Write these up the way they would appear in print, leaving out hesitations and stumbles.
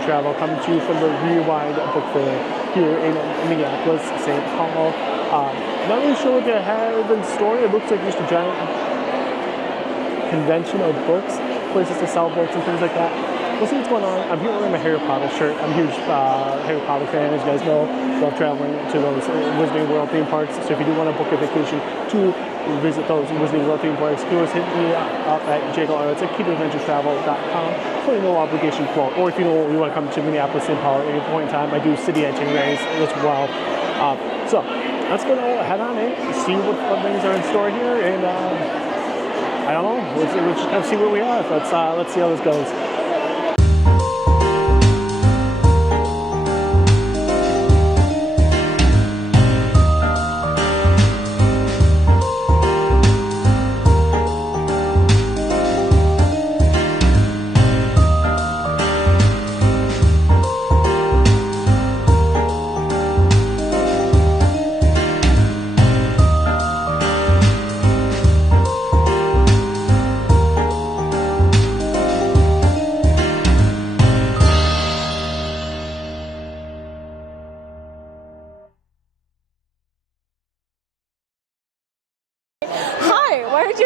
Adventure Travel, coming to you from the Rewind Book Fair here in Minneapolis, St. Paul. Not really sure what they have in store. It looks like just a giant convention of books, places to sell books and things like that. We'll see what's going on. I'm here wearing my Harry Potter shirt. I'm a huge Harry Potter fan, as you guys know. Love traveling to those Wizarding World theme parks. So if you do want to book a vacation to visit those Wizarding World theme parks, you always hit me up at jgalarowicz at keepadventuretravel.com for a no obligation quote. Or if you know you want to come to Minneapolis, St. Paul at any point in time, I do city itineraries as well. So let's go head on in, see what things are in store here, and I don't know. Let's just kind of see where we are. Let's see how this goes.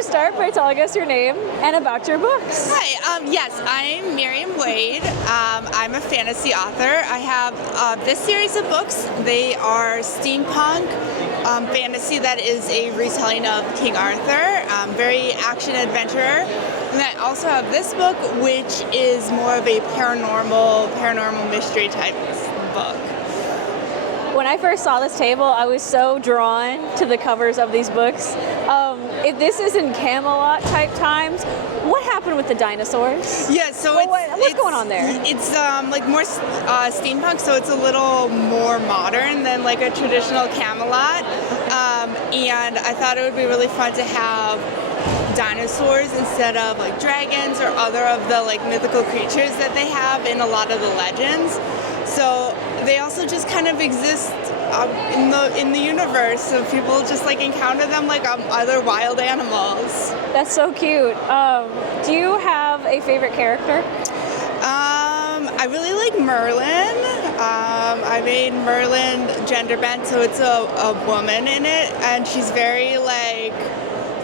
Start by telling us your name and about your books. Hi, yes, I'm Miriam Wade. I'm a fantasy author. I have this series of books. They are steampunk fantasy that is a retelling of King Arthur, very action-adventure. And I also have this book, which is more of a paranormal mystery type book. When I first saw this table, I was so drawn to the covers of these books. If this is in Camelot type times, what happened with the dinosaurs? Yeah, so what's going on there? It's like more steampunk, so it's a little more modern than like a traditional Camelot. And I thought it would be really fun to have dinosaurs instead of like dragons or other of the like mythical creatures that they have in a lot of the legends. So they also just kind of exist in the universe, so people just like encounter them like other wild animals. That's so cute. Do you have a favorite character? I really like Merlin. I made Merlin gender bent, so it's a woman in it, and she's very like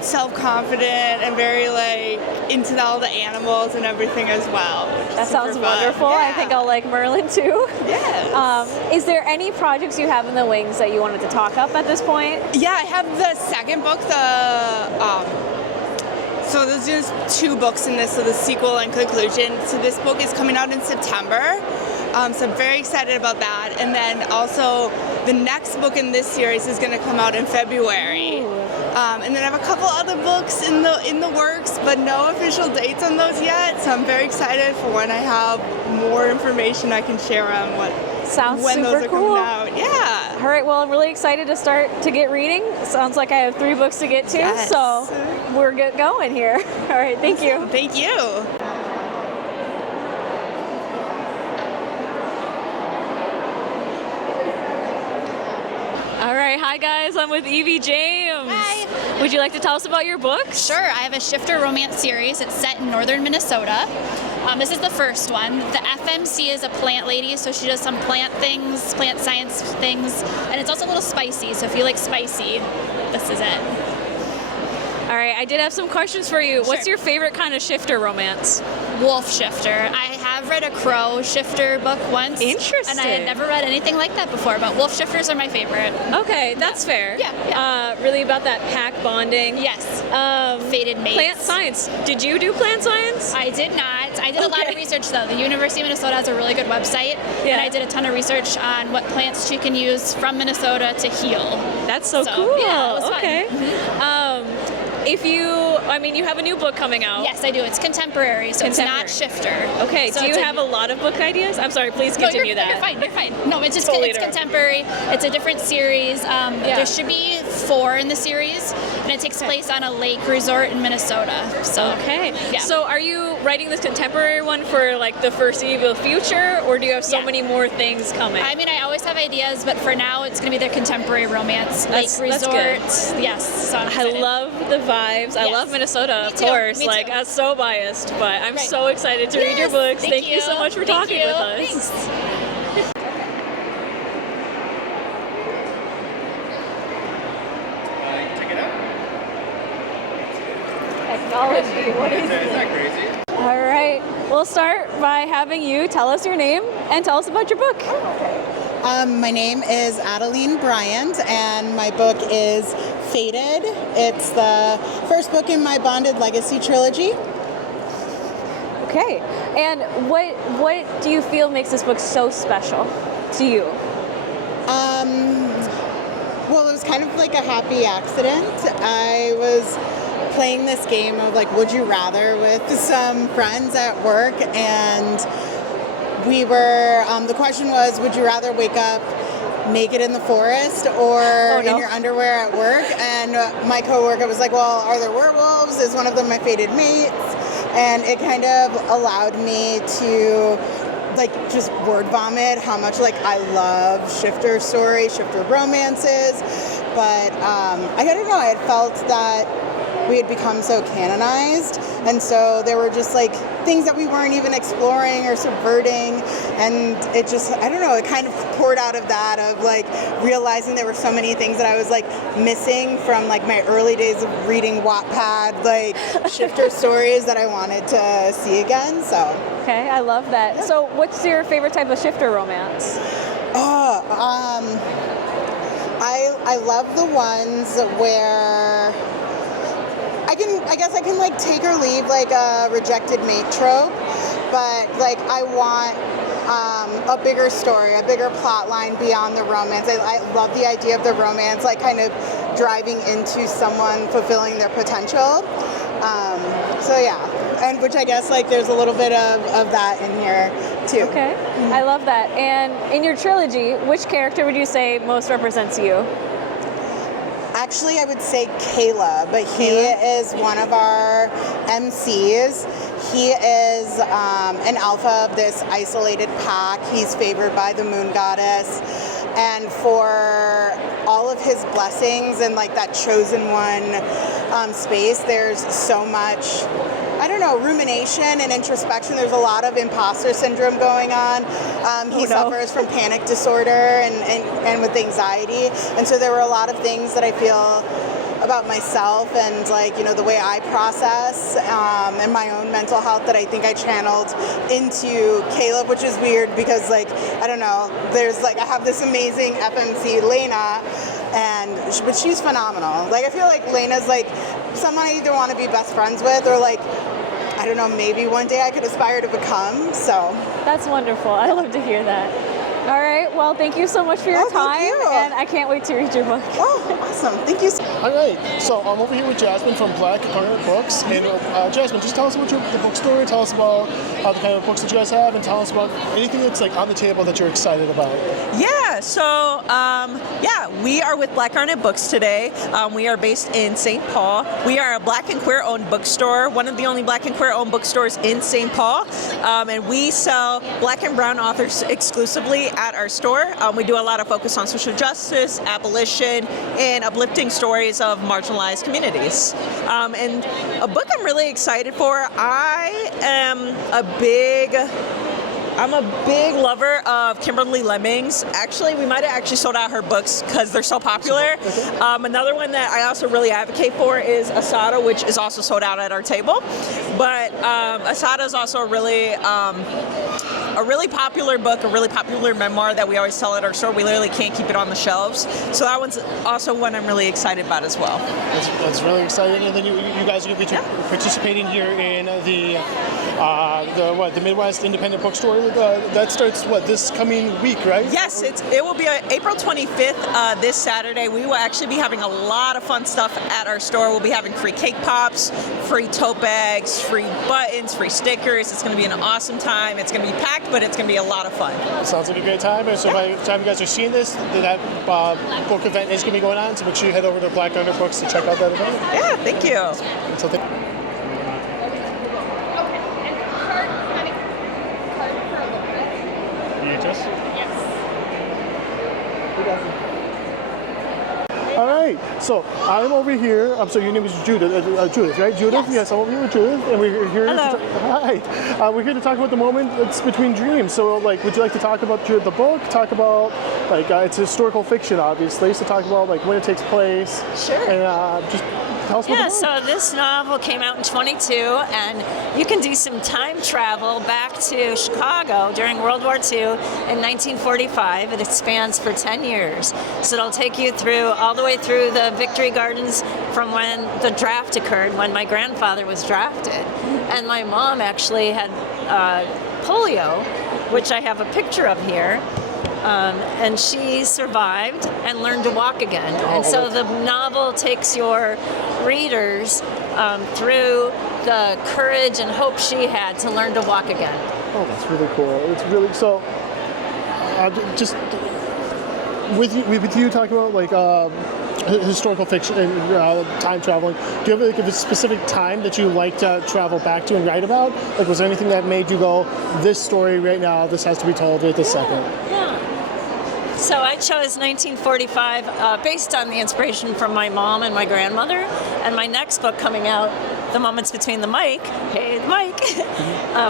self-confident and very like into all the animals and everything as well. That sounds wonderful. Yeah. I think I'll like Merlin too. Yes. Is there any projects you have in the wings that you wanted to talk up at this point? Yeah, I have the second book, so there's just two books in this, so the sequel and conclusion. So this book is coming out in September. So I'm very excited about that. And then also the next book in this series is going to come out in February. And then I have a couple other books in the works, but no official dates on those yet. So I'm very excited for when I have more information I can share on when those are coming out. Yeah. All right. Well, I'm really excited to start to get reading. Sounds like I have 3 books to get to, yes. So we're going here. All right. Thank you. Thank you. All right, hi guys, I'm with Evi James. Hi. Would you like to tell us about your books? Sure, I have a shifter romance series. It's set in northern Minnesota. This is the first one. The FMC is a plant lady, so she does some plant things, plant science things, and it's also a little spicy, so if you like spicy, this is it. All right, I did have some questions for you. Sure. What's your favorite kind of shifter romance? Wolf shifter. I have read a crow shifter book once. Interesting. And I had never read anything like that before, but wolf shifters are my favorite. Okay, that's fair. Yeah. Really about that pack bonding. Yes. Fated mates. Plant science. Did you do plant science? I did not. I did a lot of research though. The University of Minnesota has a really good website, and I did a ton of research on what plants she can use from Minnesota to heal. That's so cool. Yeah, it was okay. fun. Mm-hmm. You have a new book coming out. Yes, I do. It's contemporary, so it's not shifter. Okay, so do you have a lot of book ideas? I'm sorry, please continue that. You're fine. No, it's just Totally it's contemporary. It's a different series. There should be 4 in the series, and it takes place on a lake resort in Minnesota. So okay. Yeah. So are you writing this contemporary one for like the foreseeable future, or do you have so many more things coming? I mean, I always have ideas, but for now it's going to be their contemporary romance lake resort. That's good. Yes. So I love the vibes. I love Minnesota. Minnesota, of too, course. me too. Like, I'm so biased, but I'm Right. so excited to read your books. Thank you so much for Thank talking you. with us. Thanks. Check it out. Technology, what is Is that crazy? All right, we'll start by having you tell us your name and tell us about your book. My name is Adeline Bryant, and my book is Fated. It's the first book in my Bonded Legacy trilogy. Okay, and what do you feel makes this book so special to you? Well, it was kind of like a happy accident. I was playing this game of like Would You Rather with some friends at work, and we were, the question was, would you rather wake up naked in the forest or in your underwear at work? And my coworker was like, well, are there werewolves? Is one of them my fated mates? And it kind of allowed me to like just word vomit how much like I love shifter stories, shifter romances. But I don't know, I had felt that we had become so canonized, and so there were just like things that we weren't even exploring or subverting, and it just, I don't know, it kind of poured out of that, of like realizing there were so many things that I was like missing from like my early days of reading Wattpad, like shifter stories that I wanted to see again. So Okay, I love that. Yeah. So what's your favorite type of shifter romance? I love the ones where I guess I can like take or leave like a rejected mate trope, but like I want a bigger story, a bigger plot line beyond the romance. I love the idea of the romance, like kind of driving into someone fulfilling their potential. So yeah, and which I guess like there's a little bit of that in here too. Okay, I love that. And in your trilogy, which character would you say most represents you? Actually, I would say Kayla, but he is one of our MCs. He is an alpha of this isolated pack. He's favored by the moon goddess. And for all of his blessings and like that chosen one space, there's so much, I don't know, rumination and introspection. There's a lot of imposter syndrome going on. He suffers from panic disorder and with anxiety. And so there were a lot of things that I feel about myself and like, you know, the way I process and my own mental health that I think I channeled into Caleb, which is weird because like, I don't know, there's like, I have this amazing FMC, Lena, but she's phenomenal. Like, I feel like Lena's like someone I either want to be best friends with or like, I don't know, maybe one day I could aspire to become, so. That's wonderful. I love to hear that. All right, well, thank you so much for your time, thank you. and I can't wait to read your book. Oh, awesome. Thank you. All right, so I'm over here with Jasmine from Black Current Books, and Jasmine, just tell us about the bookstore, tell us about the kind of books that you guys have, and tell us about anything that's like on the table that you're excited about. Yeah, so we are with Black Garnet Books today. We are based in St. Paul. We are a Black and queer owned bookstore, one of the only Black and queer owned bookstores in St. Paul, and we sell Black and brown authors exclusively at our store. We do a lot of focus on social justice, abolition, and uplifting stories of marginalized communities. And a book I'm really excited for, I'm a big lover of Kimberly Lemmings. Actually, we might have actually sold out her books because they're so popular. Another one that I also really advocate for is Asada, which is also sold out at our table. But Asada is also a really popular book, a really popular memoir that we always sell at our store. We literally can't keep it on the shelves. So that one's also one I'm really excited about as well. That's really exciting. And then you guys are going to be participating here in the Midwest Independent Bookstore. That starts this coming week, right? Yes, it will be April 25th. This Saturday. We will actually be having a lot of fun stuff at our store. We'll be having free cake pops, free tote bags, free buttons, free stickers. It's going to be an awesome time. It's going to be packed, but it's going to be a lot of fun. Sounds like a great time. And so by the time you guys are seeing this, that book event is going to be going on. So make sure you head over to Black Garnet Books to check out that event. Yeah, thank you. All right, great. So I'm over here. So your name is Judith, Judith, right? Judith. Yes, I'm over here with Judith, and we're here. Hello. Hi. We're here to talk about the moment that's between dreams. So, like, would you like to talk about the book? Talk about like it's historical fiction, obviously. So talk about like when it takes place. Sure. And just tell us Yeah, what the book. so this novel came out in 22, and you can do some time travel back to Chicago during World War II in 1945. It spans for 10 years. So it'll take you through all the way through the Victory Gardens from when the draft occurred, when my grandfather was drafted. And my mom actually had polio, which I have a picture of here. And she survived and learned to walk again. And so the novel takes your readers through the courage and hope she had to learn to walk again. Oh, that's really cool. It's really so. Just with you talking about like historical fiction and time traveling. Do you have like a specific time that you like to travel back to and write about? Like, was there anything that made you go, this story right now, this has to be told right this second? Yeah. So I chose 1945 based on the inspiration from my mom and my grandmother. And my next book coming out, The Moments Between the Mike,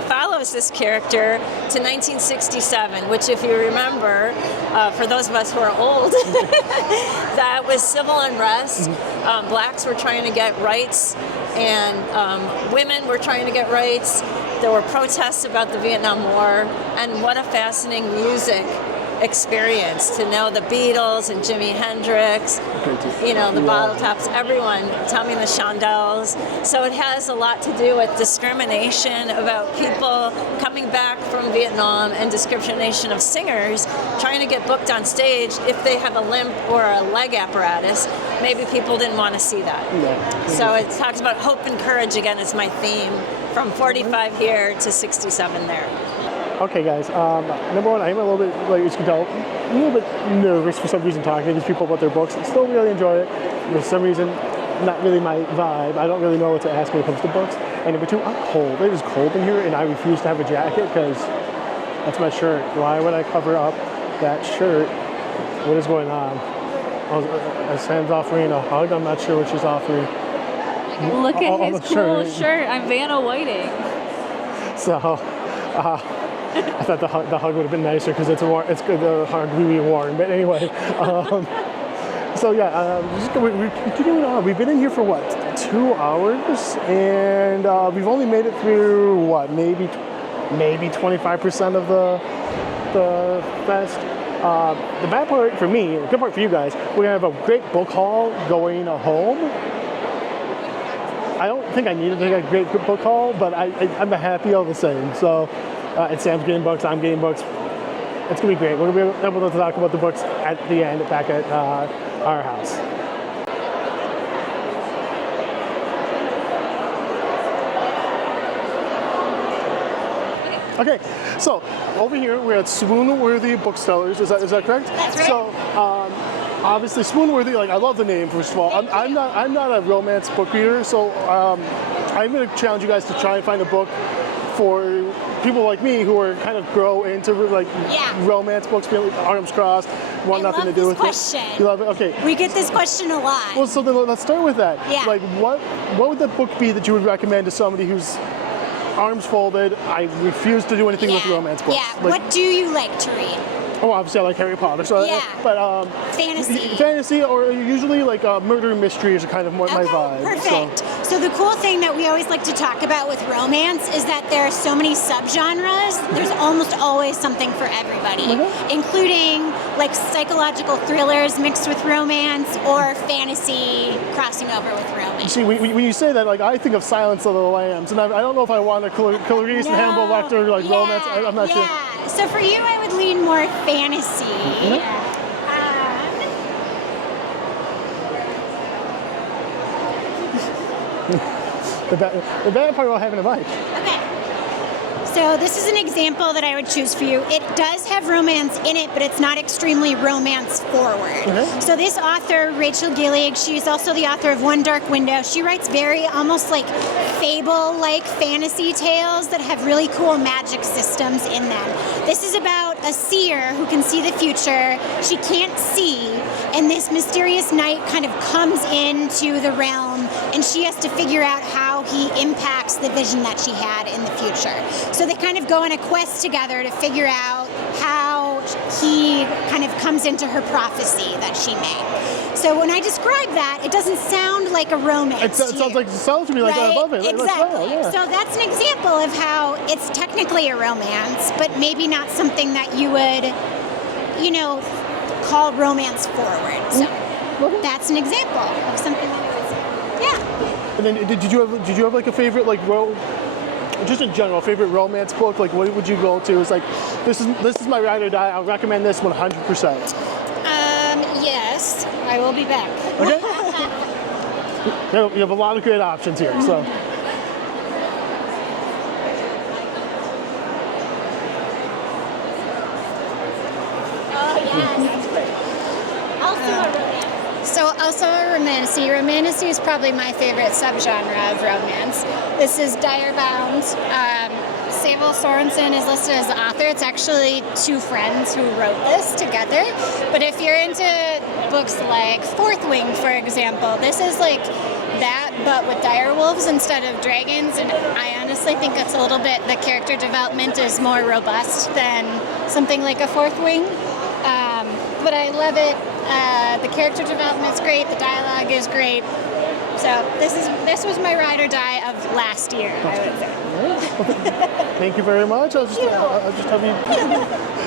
follows this character to 1967, which if you remember, for those of us who are old, that was civil unrest. Blacks were trying to get rights, and women were trying to get rights. There were protests about the Vietnam War, and what a fascinating music experience to know the Beatles and Jimi Hendrix, you know, the Bottle Tops, everyone, Tommy and the Shondells. So it has a lot to do with discrimination about people coming back from Vietnam and discrimination of singers trying to get booked on stage if they have a limp or a leg apparatus. Maybe people didn't want to see that. Yeah. So it talks about hope and courage again is my theme, from 45 here to 67 there. Okay, guys. Number one, I'm a little bit, like you can tell, a little bit nervous for some reason talking to these people about their books. I still really enjoy it. For some reason, not really my vibe. I don't really know what to ask when it comes to books. And number two, I'm cold. It is cold in here, and I refuse to have a jacket because that's my shirt. Why would I cover up that shirt? What is going on? Sam's offering a hug. I'm not sure what she's offering. Look at his cool shirt. shirt. I'm Vanna Whiting. So, I thought the hug would have been nicer because it's warm. It's good. The hug really warm. But anyway, so yeah, we're continuing on. We've been in here for what, 2 hours, and we've only made it through what, maybe 25% of the fest. The bad part for me, the good part for you guys, we're gonna have a great book haul going home. I don't think I needed to take a great book haul, but I'm happy all the same. So. And Sam's getting books, I'm getting books. It's going to be great. We're going to be able to talk about the books at the end back at our house. Okay, so over here we're at Swoonworthy Booksellers. Is that correct? That's right. So obviously Swoonworthy, like I love the name first of all. I'm not a romance book reader, so I'm going to challenge you guys to try and find a book for people like me who are kind of grow into like romance books, arms crossed, want nothing to do with it. You love it? Okay. We get this question a lot. Well, so then let's start with that. Yeah. Like, what would that book be that you would recommend to somebody who's arms folded? I refuse to do anything with romance books. Yeah. Like, What do you like to read? Oh, obviously I like Harry Potter. So but fantasy, or usually like murder mysteries are kind of more my vibe. Perfect. So the cool thing that we always like to talk about with romance is that there are so many subgenres. There's almost always something for everybody, including like psychological thrillers mixed with romance or fantasy crossing over with romance. See, when you say that, like I think of Silence of the Lambs, and I don't know if I want a Clarice and Hannibal Lecter like romance. I'm not sure. So for you, I would lean more fantasy. The bad part about having a mic. Okay. So this is an example that I would choose for you. It does have romance in it, but it's not extremely romance forward. So this author, Rachel Gillig, she's also the author of One Dark Window. She writes very almost like fable-like fantasy tales that have really cool magic systems in them. This is about a seer who can see the future. She can't see, and this mysterious knight kind of comes into the realm, and she has to figure out how he impacts the vision that she had in the future. So they kind of go on a quest together to figure out how he kind of comes into her prophecy that she made. So when I describe that, it doesn't sound like a romance. It sounds to me like right? I love it. Exactly. Yeah. So that's an example of how it's technically a romance, but maybe not something that you would, you know, call romance forward. So that's an example of something that I would say. Yeah. And then did you have like a favorite like just in general favorite romance book? Like what would you go to? It's like this is my ride or die. I'll recommend this 100%. Yes, I will be back. Okay. You have a lot of great options here. So. Also a romantasy. Romantasy is probably my favorite subgenre of romance. This is Dire Bound. Sable Sorensen is listed as the author. It's actually two friends who wrote this together. But if you're into books like Fourth Wing, for example, this is like that, but with dire wolves instead of dragons. And I honestly think it's a little bit, the character development is more robust than something like a Fourth Wing. But I love it. The character development's great. The dialogue is great. So this was my ride or die of last year, I would say. Thank you very much. I'll just have you.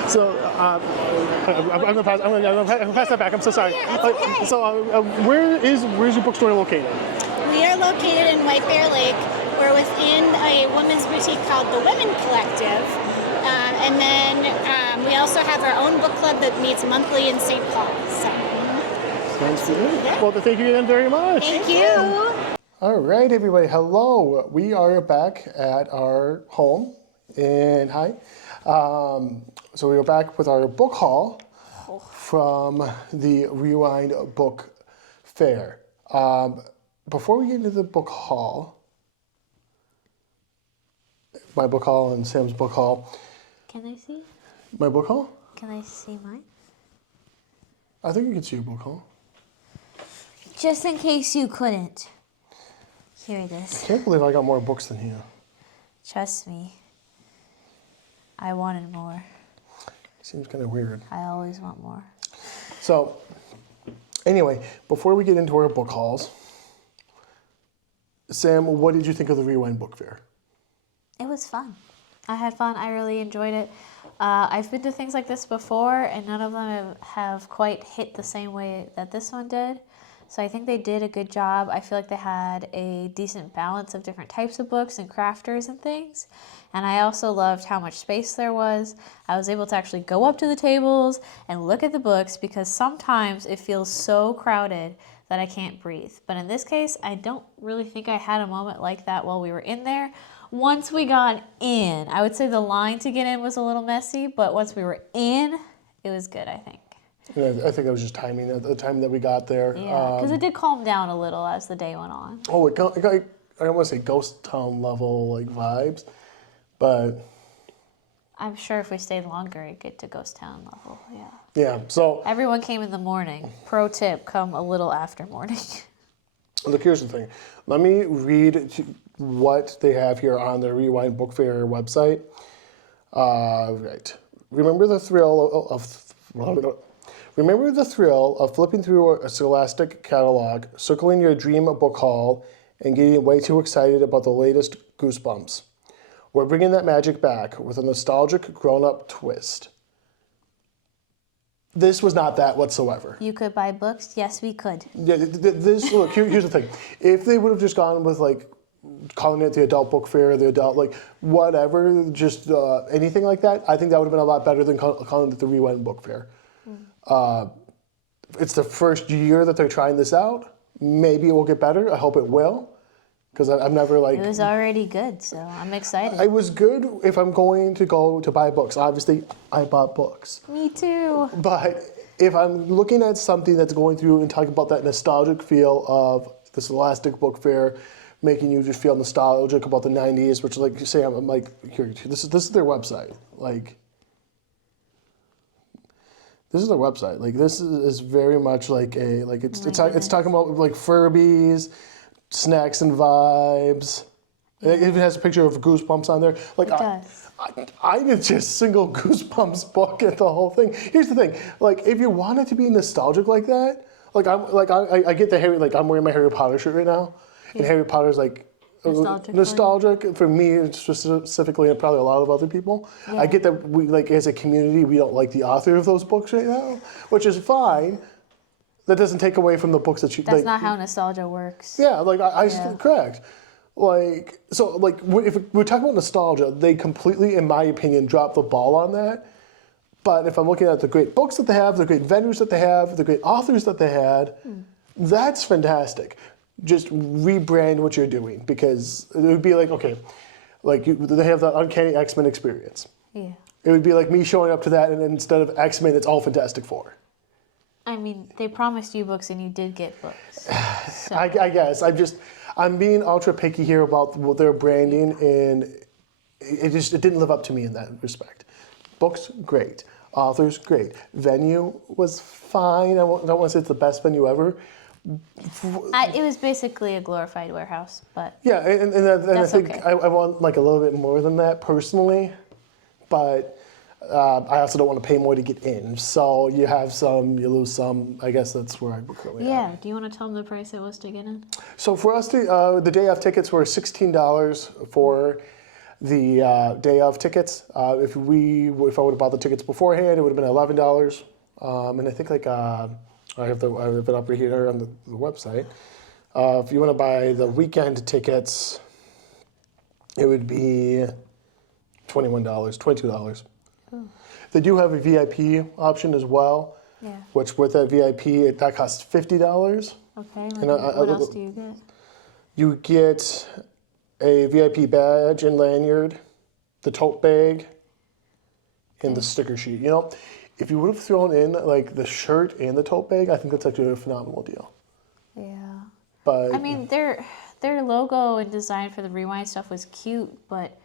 So I'm gonna pass that back. I'm so sorry. Okay. So where's your bookstore located? We are located in White Bear Lake. We're within a women's boutique called the Women Collective. And then we also have our own book club that meets monthly in St. Paul. So. Sounds good. Yeah. Well, thank you again very much. Thank you. All right, everybody. Hello. We are back at our home in hi. So we are back with our book haul from the Rewind Book Fair. Before we get into the book haul, my book haul and Sam's book haul. Can I see? My book haul? Can I see mine? I think you can see your book haul. Just in case you couldn't. Here it I is. can't believe I got more books than you. Trust me. I wanted more. Seems kind of weird. I always want more. So, anyway, before we get into our book hauls, Sam, what did you think of the Rewind Book Fair? It was fun. I had fun. I really enjoyed it. I've been to things like this before, and none of them have quite hit the same way that this one did. So I think they did a good job. I feel like they had a decent balance of different types of books and crafters and things. And I also loved how much space there was. I was able to actually go up to the tables and look at the books because sometimes it feels so crowded that I can't breathe. But in this case, I don't really think I had a moment like that while we were in there. Once we got in, I would say the line to get in was a little messy, but once we were in, it was good, I think. Yeah, I think that was just timing at the time that we got there. Yeah, because it did calm down a little as the day went on. Oh, it got I don't want to say ghost town level like vibes, but I'm sure if we stayed longer, it'd get to ghost town level, yeah. yeah, so Everyone came in the morning. Pro tip, come a little after morning. look, here's the thing. Let me read what they have here on the Rewind Book Fair website. Right. Remember the thrill of flipping through a Scholastic catalog, circling your dream book haul, and getting way too excited about the latest Goosebumps. We're bringing that magic back with a nostalgic grown-up twist. This was not that whatsoever. You could buy books? Yes, we could. Yeah, look, here's the thing. If they would have just gone with like calling it the adult book fair, the adult, like whatever, just anything like that, I think that would have been a lot better than calling it the Rewind Book Fair. It's the first year that they're trying this out. Maybe it will get better. I hope it will. because I'm never like. It was already good, so I'm excited. It was good if I'm going to go to buy books. Obviously, I bought books. Me too. But if I'm looking at something that's going through and talking about that nostalgic feel of the Scholastic Book Fair, making you just feel nostalgic about the 90s, which, like you say, I'm like, here, this is their website. Like, this is their website. Like, this is very much like it's talking about like Furbies, snacks and vibes. It even has a picture of Goosebumps on there. Like, It does. I did just single Goosebumps book at the whole thing. Here's the thing, like if you wanted to be nostalgic like that, I get the Harry, like I'm wearing my Harry Potter shirt right now, and Harry Potter's like nostalgic for me specifically, and probably a lot of other people. Yeah. I get that we like as a community we don't like the author of those books right now, which is fine. That doesn't take away from the books that you. That's not how nostalgia works. Yeah, like correct. Like, so, like, if we're talking about nostalgia, they completely, in my opinion, dropped the ball on that. But if I'm looking at the great books that they have, the great vendors that they have, the great authors that they had, that's fantastic. Just rebrand what you're doing, because it would be like, okay, like they have that Uncanny X-Men experience. Yeah. It would be like me showing up to that, and instead of X-Men, it's all Fantastic Four. I mean, they promised you books and you did get books. So. I guess I'm being ultra picky here about what their branding, and it didn't live up to me in that respect. Books, great. Authors, great. Venue was fine. I don't want to say it's the best venue ever. It was basically a glorified warehouse, but yeah, and I think okay. I want like a little bit more than that personally, but I also don't want to pay more to get in. So you have some, you lose some. I guess that's where I currently am. Do you want to tell them the price it was to get in? So for us, the day of tickets were $16 for the day of tickets. If I would have bought the tickets beforehand, it would have been $11. And I think like I have it up right here on the website. If you want to buy the weekend tickets, it would be $22. They do have a VIP option as well, which with that VIP, that costs $50. Okay, what else do you get? You get a VIP badge and lanyard, the tote bag, and the sticker sheet. You know, if you would have thrown in like the shirt and the tote bag, I think that's actually a phenomenal deal. Yeah. But I mean, their logo and design for the Rewind stuff was cute, but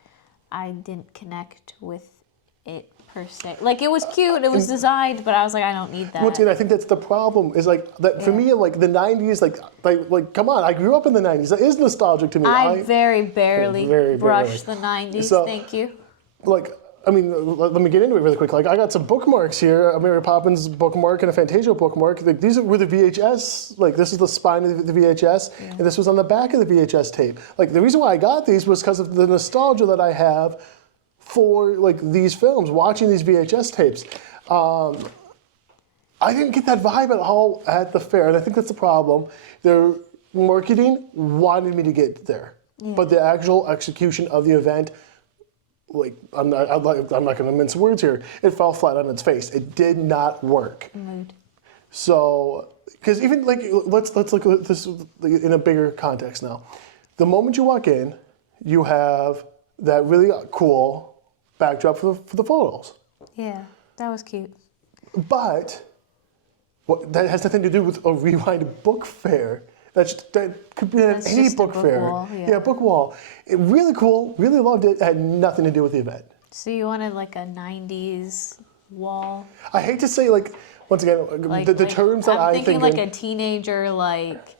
I didn't connect with it per se. Like, it was cute, it was designed, but I was like, I don't need that. once again, I think that's the problem. Is like that for me, like the '90s, like come on, I grew up in the '90s. That is nostalgic to me. I very barely brushed the '90s. So, thank you. Like, I mean, let me get into it really quick. Like, I got some bookmarks here, a Mary Poppins bookmark and a Fantasia bookmark. Like, these were the VHS, like, this is the spine of the VHS, and this was on the back of the VHS tape. Like, the reason why I got these was because of the nostalgia that I have for, like, these films, watching these VHS tapes. I didn't get that vibe at all at the fair, and I think that's the problem. Their marketing wanted me to get there, but the actual execution of the event, like, I'm not going to mince words here. It fell flat on its face. It did not work. So, because even like, let's look at this in a bigger context now. The moment you walk in, you have that really cool backdrop for the photos. Yeah, that was cute. But that has nothing to do with a Rewind book fair. That could be at any book fair. Wall, Book wall. Really cool, really loved it. Had nothing to do with the event. So you wanted like a 90s wall? I hate to say, like, once again, the terms that I'm think thinking like a teenager, like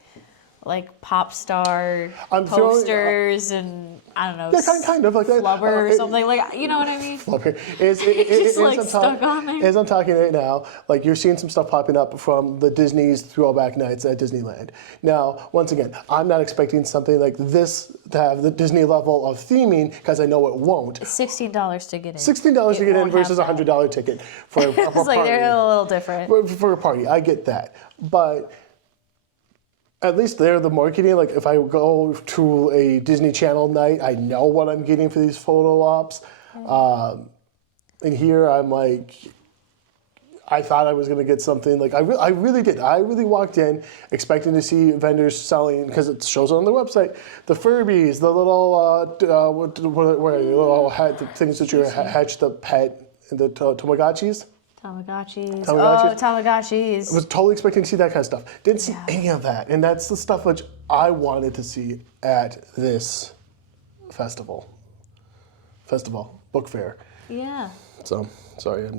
pop star posters and I don't know. Yeah, kind of like that. Flubber or something, like, you know what I mean? Flubber. As I'm talking right now, like, you're seeing some stuff popping up from the Disney's throwback nights at Disneyland. Now, once again, I'm not expecting something like this to have the Disney level of theming, because I know it won't. It's $16 to get in. $16 to get in versus a $100 ticket for a party. It's like they're a little different. For a party, I get that. But at least there, the marketing, like if I go to a Disney Channel night, I know what I'm getting for these photo ops. And here I'm like, I thought I was going to get something. Like I really did. I really walked in expecting to see vendors selling, because it shows on their website, the Furbies, the little the things that you hatch the pet, the Tamagotchis. Tamagotchis. Tamagotchis. Oh, Tamagotchis. I was totally expecting to see that kind of stuff. Didn't see any of that, and that's the stuff which I wanted to see at this book fair. Yeah. So sorry.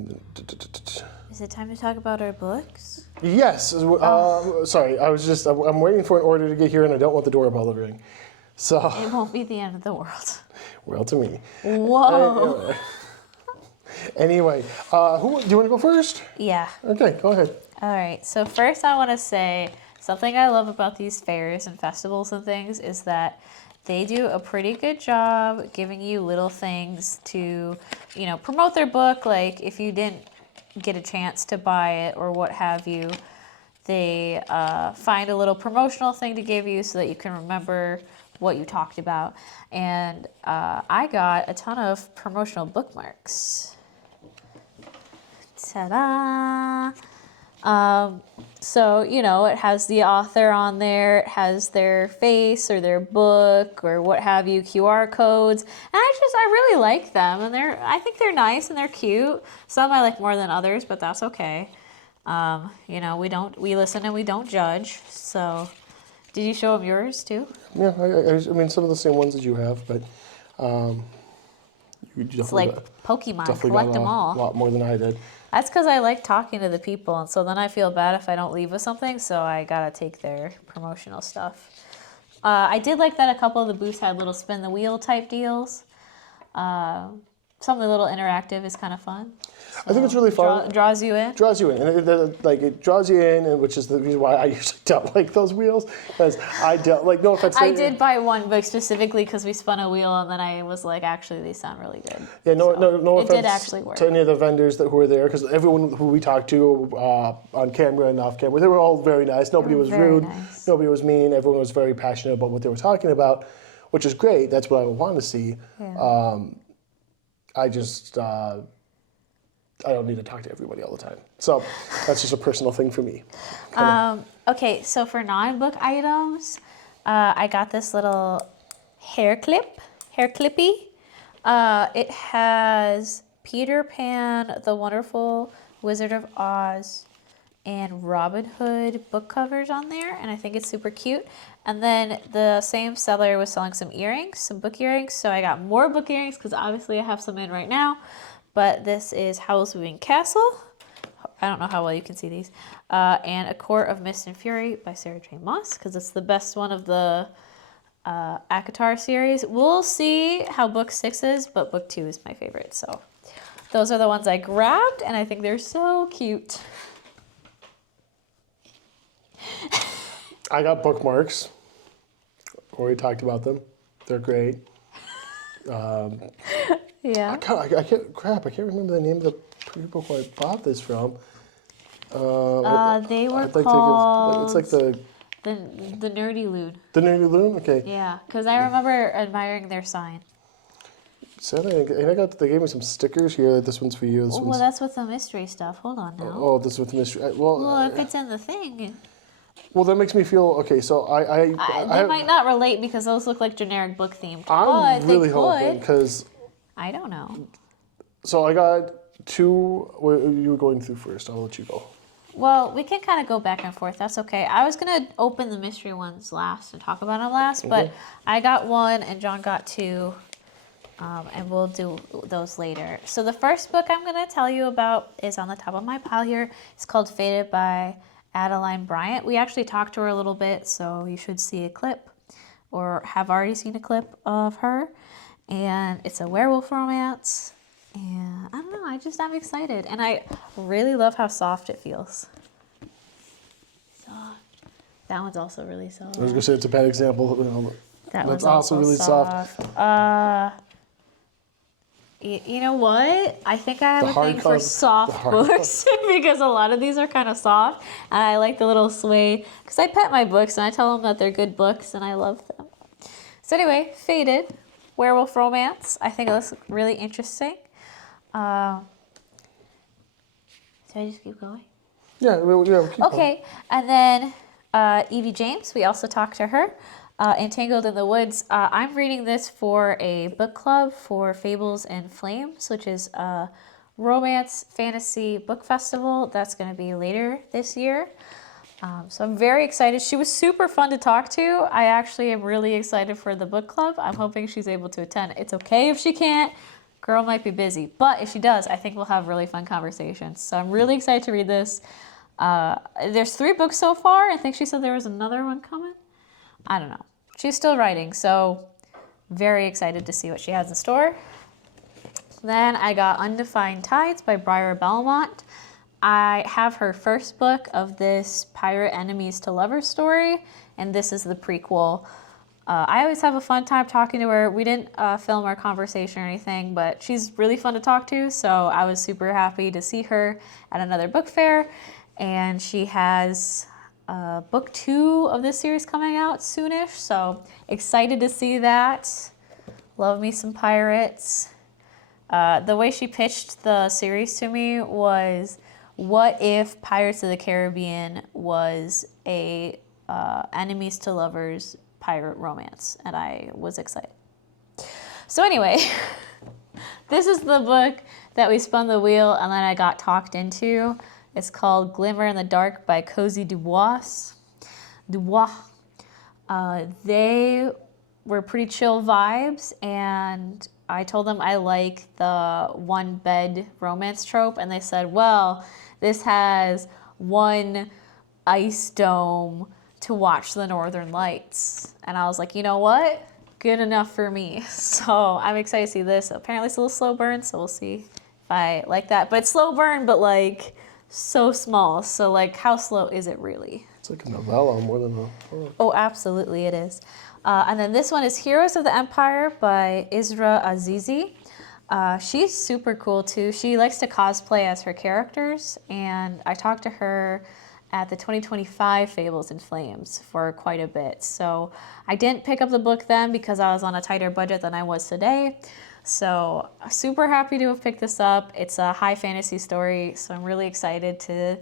Is it time to talk about our books? Yes. Sorry, I'm waiting for an order to get here, and I don't want the doorbell to ring. So It won't be the end of the world. well, to me. Whoa. Anyway, do you want to go first? Yeah. Okay, go ahead. All right. So first, I want to say something I love about these fairs and festivals and things is that they do a pretty good job giving you little things to, promote their book. Like if you didn't get a chance to buy it or what have you, they find a little promotional thing to give you so that you can remember what you talked about. And I got a ton of promotional bookmarks. Ta-da! So, it has the author on there, it has their face or their book or what have you, QR codes. And I really like them, and I think they're nice and they're cute. Some I like more than others, but that's okay. We listen and we don't judge. So, did you show them yours too? Yeah, I mean some of the same ones that you have, but you It's like Pokemon, collect them all. A lot more than I did. That's because I like talking to the people, and so then I feel bad if I don't leave with something, so I gotta take their promotional stuff. I did like that a couple of the booths had little spin the wheel type deals. Something a little interactive is kind of fun. I think it's really fun. Draws you in. Draws you in, and it draws you in, and which is the reason why I usually don't like those wheels, because I don't like. No offense. I did buy one book specifically because we spun a wheel, and then I was like, actually, these sound really good. Yeah, no It offense did actually work. to any of the vendors who were there, because everyone who we talked to on camera and off camera, they were all very nice. Nobody was very rude. nice. Nobody was mean. Everyone was very passionate about what they were talking about, which is great. That's what I would want to see. Yeah. I don't need to talk to everybody all the time. So that's just a personal thing for me. Okay, so for non-book items, I got this little hair clippy. It has Peter Pan, The Wonderful Wizard of Oz, and Robin Hood book covers on there, and I think it's super cute. And then the same seller was selling some earrings, some book earrings, so I got more book earrings because obviously I have some in right now. But this is Howl's Moving Castle. I don't know how well you can see these. And A Court of Mist and Fury by Sarah J. Maas, because it's the best one of the ACOTAR series. We'll see how book 6 is, but book 2 is my favorite. So those are the ones I grabbed, and I think they're so cute. I got bookmarks. Already talked about them. They're great. Yeah. I can't remember the name of the people who I bought this from. They were called... It's like the Nerdy Loon. The Nerdy Loon? Okay. Yeah, because I remember admiring their sign. They gave me some stickers here. This one's for you. Well, that's with the mystery stuff. Hold on now. Oh, this is with the mystery. Well, if it's in the thing... Well, that makes me feel okay. So they might not relate because those look like generic book themed. I'm really hoping because I don't know. So I got two. You were going through first. I'll let you go. Well, we can kind of go back and forth. That's okay. I was gonna open the mystery ones last and talk about them last, but I got one and John got two, and we'll do those later. So the first book I'm gonna tell you about is on the top of my pile here. It's called Faded by Adeline Bryant. We actually talked to her a little bit, so you should see a clip or have already seen a clip of her. And it's a werewolf romance. And I don't know, I'm excited. And I really love how soft it feels. Soft. That one's also really soft. I was gonna say it's a bad example. That that's one's also really soft. You know what? I think I have a thing for soft books because a lot of these are kind of soft. And I like the little sway because I pet my books and I tell them that they're good books and I love them. So anyway, Faded, werewolf romance. I think it looks really interesting. Do I just keep going? Yeah, we'll keep going. Okay, and then Evi James, we also talked to her. Entangled in the Woods. I'm reading this for a book club for Fables and Flames, which is a romance fantasy book festival that's going to be later this year. So I'm very excited. She was super fun to talk to. I actually am really excited for the book club. I'm hoping she's able to attend. It's okay if she can't. Girl might be busy. But if she does, I think we'll have really fun conversations. So I'm really excited to read this. There's 3 books so far. I think she said there was another one coming. I don't know. She's still writing, so very excited to see what she has in store. Then I got Undefined Tides by Briar Belmont. I have her first book of this pirate enemies to lovers story, and this is the prequel. I always have a fun time talking to her. We didn't film our conversation or anything, but she's really fun to talk to, so I was super happy to see her at another book fair. And she has book 2 of this series coming out soonish, so excited to see that. Love me some pirates. The way she pitched the series to me was, what if Pirates of the Caribbean was a enemies to lovers pirate romance? And I was excited. So anyway, this is the book that we spun the wheel and then I got talked into. It's called Glimmer in the Dark by Cozy Dubois. They were pretty chill vibes, and I told them I like the one bed romance trope, and they said, well, this has one ice dome to watch the Northern Lights. And I was like, you know what? Good enough for me. So I'm excited to see this. Apparently it's a little slow burn, so we'll see if I like that. But it's slow burn, but like so small. So like, how slow is it really? It's like a novella more than a... Oh, absolutely it is. And then this one is Heroes of the Empire by Isra Azizi. She's super cool too. She likes to cosplay as her characters, and I talked to her at the 2025 Fables and Flames for quite a bit. So I didn't pick up the book then because I was on a tighter budget than I was today. So super happy to have picked this up. It's a high fantasy story, so I'm really excited to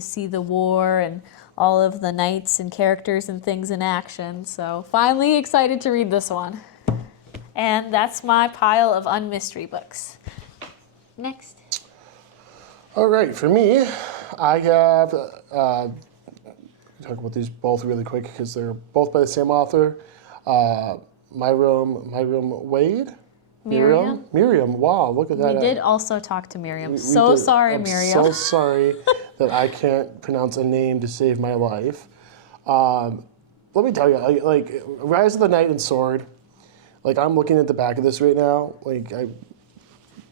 see the war and all of the knights and characters and things in action. So finally excited to read this one. And that's my pile of unmystery books. Next. All right, for me, I have, talk about these both really quick because they're both by the same author. Miriam Wade? Miriam, wow, look at that. We did also talk to Miriam. We Sorry, I'm Miriam. so sorry that I can't pronounce a name to save my life. Let me tell you, like Rise of the Knight and Sword, like I'm looking at the back of this right now, like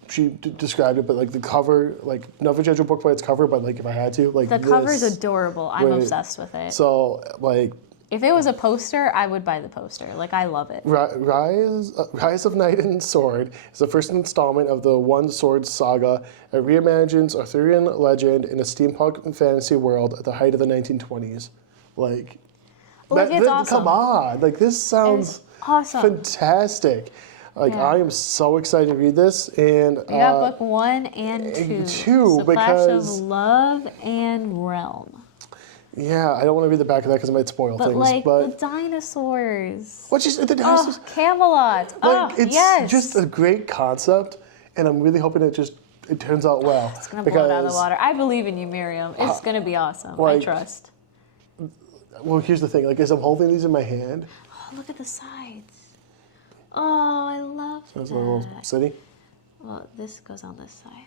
she described it, but like the cover, like never judge a book by its cover, but like if I had to, like the cover's adorable. I'm obsessed with it. So like, if it was a poster, I would buy the poster. Like, I love it. Rise of Knight and Sword is the first installment of the One Sword saga. It reimagines Arthurian legend in a steampunk fantasy world at the height of the 1920s. Like, it's awesome. Come on. Like, this sounds awesome. Fantastic. Like, yeah. I am so excited to read this. And we got book 1 and 2. So because Clash of Love and Realm. Yeah, I don't want to read the back of that because it might spoil things. But the dinosaurs. What you said, the dinosaurs? Oh, Camelot. It's just a great concept, and I'm really hoping it turns out well. It's gonna blow it out of the water. I believe in you, Miriam. It's gonna be awesome. I trust. Well, here's the thing. Like, as I'm holding these in my hand. Oh, look at the sides. Oh, I love that. There's a little city. Well, this goes on this side.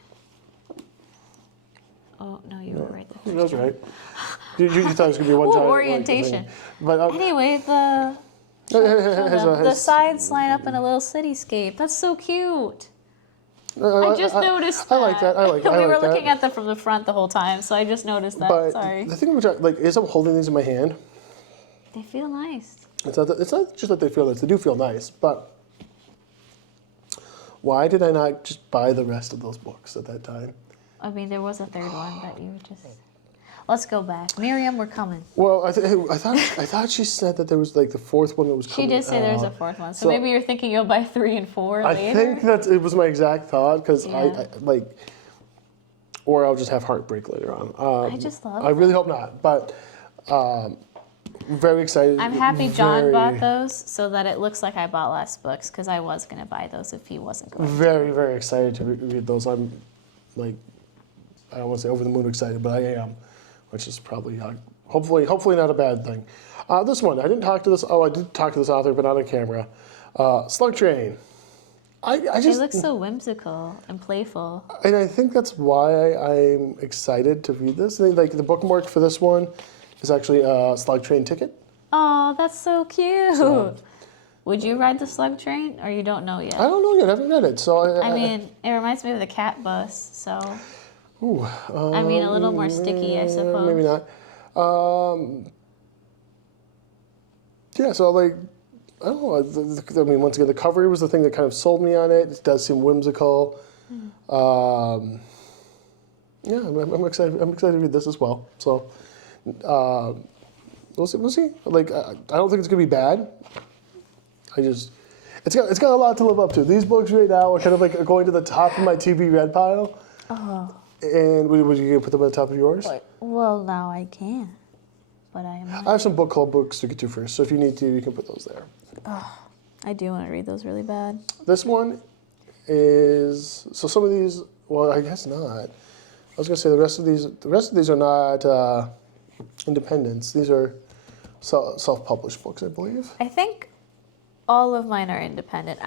Oh, no, you were right there. That's right. You thought it was going to be one giant orientation. But anyway, the sides line up in a little cityscape. That's so cute. I just noticed that. I like that. We were looking at them from the front the whole time, so I just noticed that. But sorry. The thing as I'm holding these in my hand, they feel nice. It's not just that they feel nice. They do feel nice, but why did I not just buy the rest of those books at that time? I mean, there was a third one, but you just... Let's go back. Miriam, we're coming. Well, I thought she said that there was like the fourth one that was coming. She did say there's a fourth one, so maybe you're thinking you'll buy 3 and 4 later. I think it was my exact thought because I or I'll just have heartbreak later on. I just love I really hope not, but very excited. I'm happy John bought those so that it looks like I bought less books because I was going to buy those if he wasn't going to. Very, very excited to read those. I'm like, I don't want to say over the moon excited, but I am, which is probably hopefully not a bad thing. This one, I did talk to this author, but not on camera. Slug Train. It looks so whimsical and playful. And I think that's why I'm excited to read this. I think like the bookmark for this one is actually a Slug Train ticket. Oh, that's so cute. So, would you ride the Slug Train, or you don't know yet? I don't know yet. I haven't read it, so I mean, it reminds me of the cat bus. So. Ooh, I mean, a little more sticky, I suppose. Maybe not. Yeah. So like. I don't know. I mean, once again, the cover was the thing that kind of sold me on it. It does seem whimsical. Yeah, I'm excited. I'm excited to read this as well. So, we'll see. Like, I don't think it's gonna be bad. It's got a lot to live up to. These books right now are kind of like going to the top of my TB read pile. Oh. And would you put them at the top of yours? Well, now I can. But I have some book club books to get to first, so if you need to, you can put those there. Oh, I do want to read those really bad. This one is some of these. Well, I guess not. I was gonna say the rest of these are not independents. These are self-published books, I believe. I think all of mine are independent.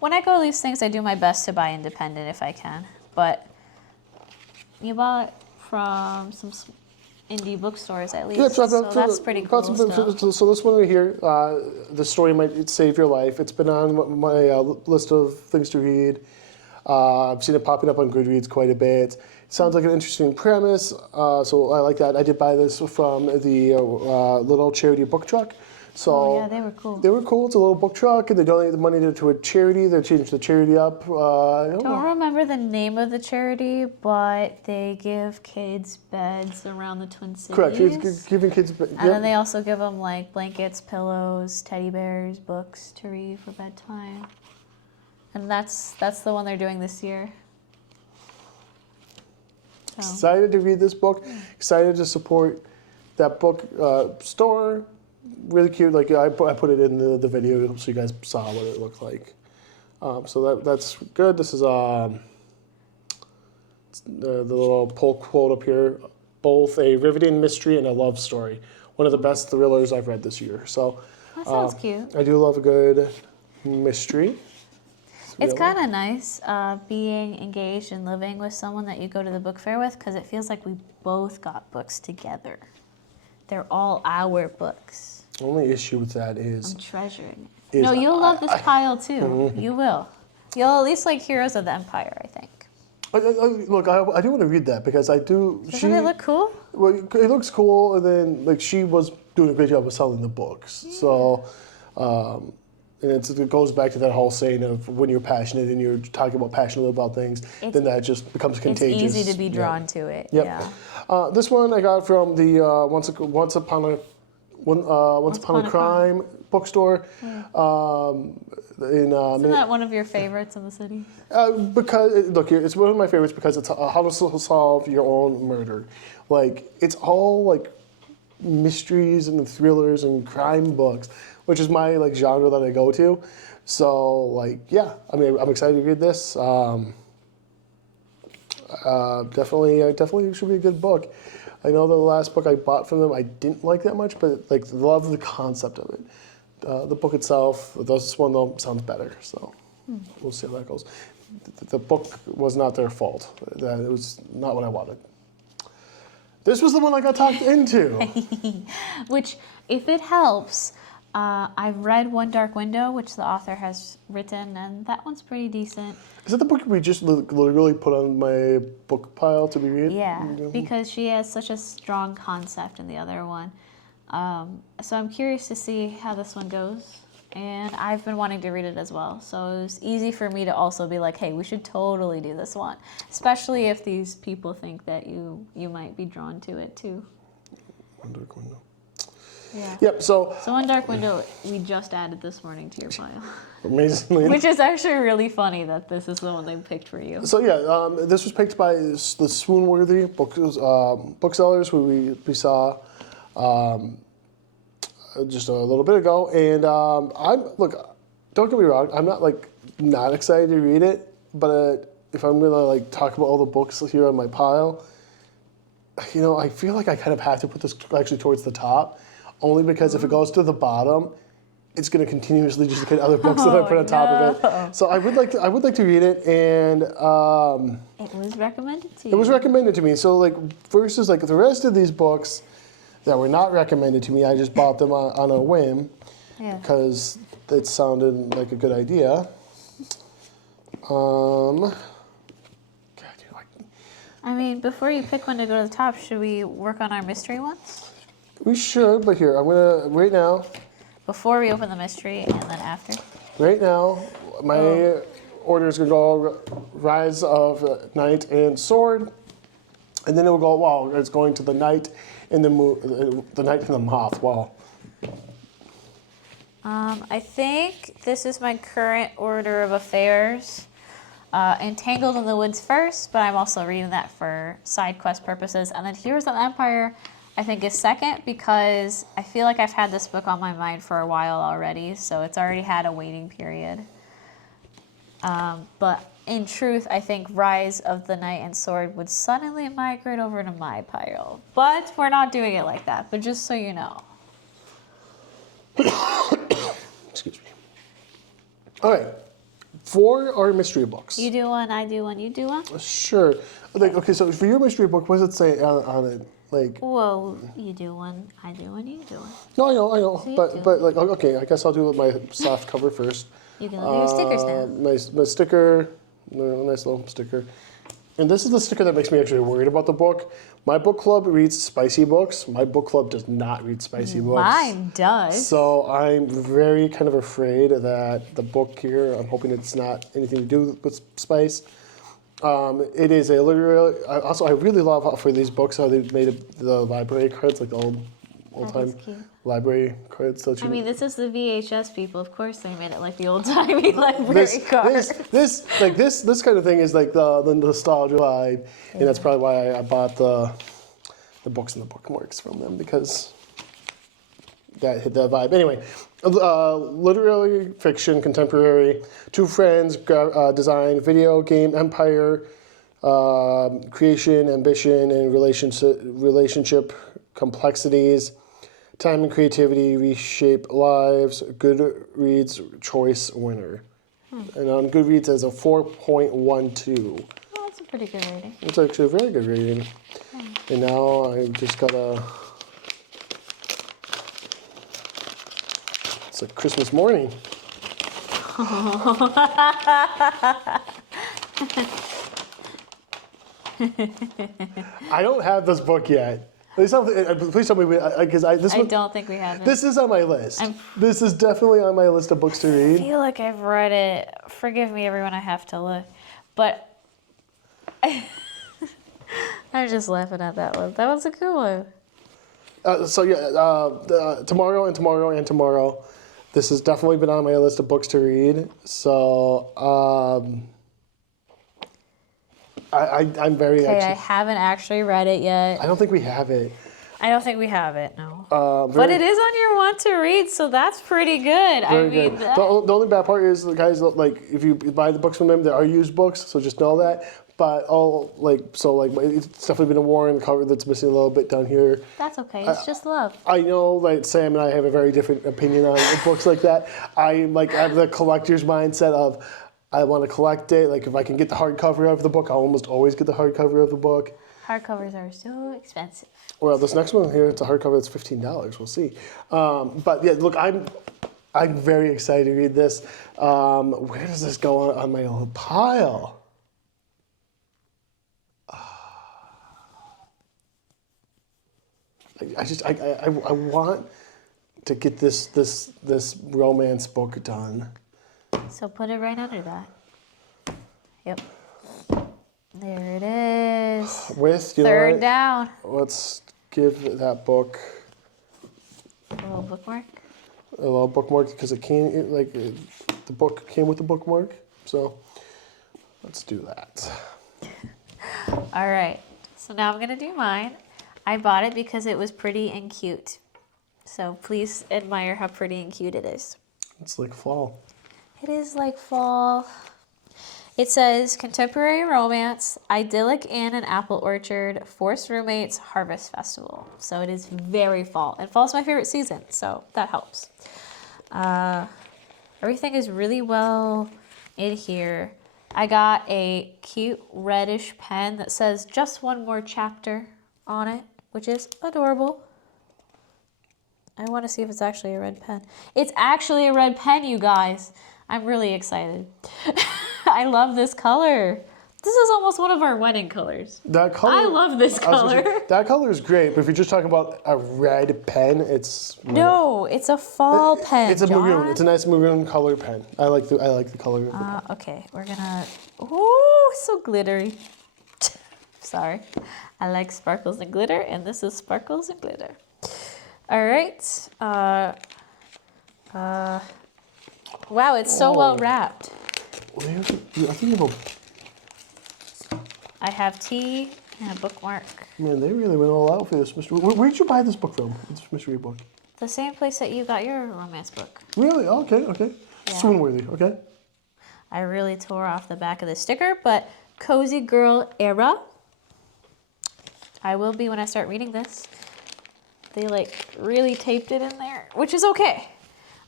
When I go to these things, I do my best to buy independent if I can. But you bought from some indie bookstores at least, so that's pretty cool. So this one right here, the story might save your life. It's been on my list of things to read. I've seen it popping up on Goodreads quite a bit. It sounds like an interesting premise, so I like that. I did buy this from the little charity book truck. So yeah, they were cool. They were cool. It's a little book truck, and they donate the money to a charity. They changed the charity up. Don't remember the name of the charity, but they give kids beds around the Twin Cities. Correct. It's giving kids. And then they also give them like blankets, pillows, teddy bears, books to read for bedtime. And that's the one they're doing this year. So. Excited to read this book. Excited to support that book store. Really cute. Like I put it in the video so you guys saw what it looked like. So that's good. This is the little pull quote up here. Both a riveting mystery and a love story. One of the best thrillers I've read this year. So that sounds cute. I do love a good mystery. It's kind of nice being engaged and living with someone that you go to the book fair with, because it feels like we both got books together. They're all our books. The only issue with that is... I'm treasuring it. No, you'll love this pile too. Mm-hmm. You will. You'll at least like Heroes of the Empire, I think. Look, I do want to read that because I do... Doesn't it look cool? Well, it looks cool, and then like she was doing a great job of selling the books. Yeah. So... and it goes back to that whole saying of when you're passionate and you're talking about passionately about things, then that just becomes contagious. It's easy to be drawn to it. Yep. Yeah. This one I got from the Once Upon a Crime bookstore. Yeah. Isn't that one of your favorites in the city? Because look, it's one of my favorites because it's how to solve your own murder. Like it's all like mysteries and thrillers and crime books, which is my like genre that I go to. So like yeah, I mean I'm excited to read this. Definitely should be a good book. I know the last book I bought from them I didn't like that much, but like love the concept of it. The book itself, this one though sounds better. So we'll see how that goes. The book was not their fault. It was not what I wanted. This was the one I got talked into. Which, if it helps, I've read One Dark Window, which the author has written, and that one's pretty decent. Is that the book we just literally put on my book pile to be read? Yeah, because she has such a strong concept in the other one. So I'm curious to see how this one goes. And I've been wanting to read it as well. So it was easy for me to also be like, hey, we should totally do this one. Especially if these people think that you might be drawn to it too. One Dark Window. Yeah. Yep. So So One Dark Window we just added this morning to your pile. amazingly. Which is actually really funny that this is the one they picked for you. So yeah, this was picked by the Swoonworthy booksellers who we saw just a little bit ago, and don't get me wrong, I'm not not excited to read it, but if I'm gonna talk about all the books here on my pile, I feel like I kind of have to put this actually towards the top, only because if it goes to the bottom, it's going to continuously just get other books that I put on top of it. So I would like to read it, and it was recommended to you. it was recommended to me. So versus the rest of these books that were not recommended to me, I just bought them on a whim because it sounded like a good idea. I mean, before you pick one to go to the top, should we work on our mystery ones? We should, but here I'm gonna right now. Before we open the mystery and then after? Right now, my order is going to go Rise of Knight and Sword, and then it will go, it's going to the Knight and the Knight and the Moth. Wow. I think this is my current order of affairs. Entangled in the Woods first, but I'm also reading that for side quest purposes. And then Heroes of the Empire, I think, is second because I feel like I've had this book on my mind for a while already, so it's already had a waiting period. But in truth, I think Rise of the Knight and Sword would suddenly migrate over to my pile. But we're not doing it like that, but just so you know. Excuse me. All right. For our mystery books. You do one, I do one, you do one? Sure. Okay, so for your mystery book, what does it say on it? Well, you do one, I do one, you do one. No, I know. So you But okay, I guess I'll do my soft cover first. You can look at your stickers now. My sticker, nice little sticker. And this is the sticker that makes me actually worried about the book. My book club reads spicy books. My book club does not read spicy books. Mine does. So I'm very kind of afraid that the book here, I'm hoping it's not anything to do with spice. It is a literally, also I really love how for these books how they made the library cards, the old time library cards. So I mean, this is the VHS people. Of course, they made it like the old-timey library cards. This kind of thing is the nostalgia vibe, and that's probably why I bought the books and the bookmarks from them because that hit that vibe. Anyway, literary fiction, contemporary, two friends design video game empire, creation, ambition, and relationship complexities. Time and creativity reshape lives. Goodreads choice winner. And on Goodreads as a 4.12. Oh, that's a pretty good rating. It's actually a very good rating. And now I just gotta. It's like Christmas morning. I don't have this book yet. Please tell me, because I don't think we have it. This is on my list. This is definitely on my list of books to read. I feel like I've read it. Forgive me, everyone, I have to look. But I'm just laughing at that one. That was a good one. Tomorrow and tomorrow and tomorrow. This has definitely been on my list of books to read. So I'm very okay. I haven't actually read it yet. I don't think we have it. I don't think we have it. No. But it is on your want to read, so that's pretty good. Very good. The only bad part is the guys if you buy the books from them, they are used books, so just know that. But it's definitely been a war in the cover that's missing a little bit down here. That's okay. It's just love. I know, Sam and I have a very different opinion on books like that. I have the collector's mindset of I want to collect it. If I can get the hardcover of the book, I'll almost always get the hardcover of the book. Hardcovers are so expensive. Well, this next one here, it's a hardcover that's $15. We'll see. But yeah, look, I'm very excited to read this. Where does this go on my old pile? I want to get this romance book done. So put it right under that. Yep. There it is. Third down. Let's give that book A little bookmark. A little bookmark because the book came with the bookmark. So let's do that. All right. So now I'm gonna do mine. I bought it because it was pretty and cute. So please admire how pretty and cute it is. It's like fall. It is like fall. It says contemporary romance, idyllic in an apple orchard, forced roommates, harvest festival. So it is very fall, and fall's my favorite season, so that helps. Everything is really well in here. I got a cute reddish pen that says just one more chapter on it, which is adorable. I want to see if it's actually a red pen. It's actually a red pen, you guys. I'm really excited. I love this color. This is almost one of our wedding colors. That color. I love this color. That color is great, but if you're just talking about a red pen, it's No, it's a fall pen. It's a John. maroon. It's a nice maroon color pen. I like the color. Of it. Okay, we're gonna. Ooh, so glittery. Sorry, I like sparkles and glitter, and this is sparkles and glitter. All right. Wow, it's so well wrapped. I think you have I have tea and a bookmark. Man, they really went all out for this mystery. Where did you buy this book from? This mystery book. The same place that you got your romance book. Really? Okay. Yeah. Swoonworthy. Okay. I really tore off the back of the sticker, but Cozy Girl Era. I will be when I start reading this. They really taped it in there, which is okay.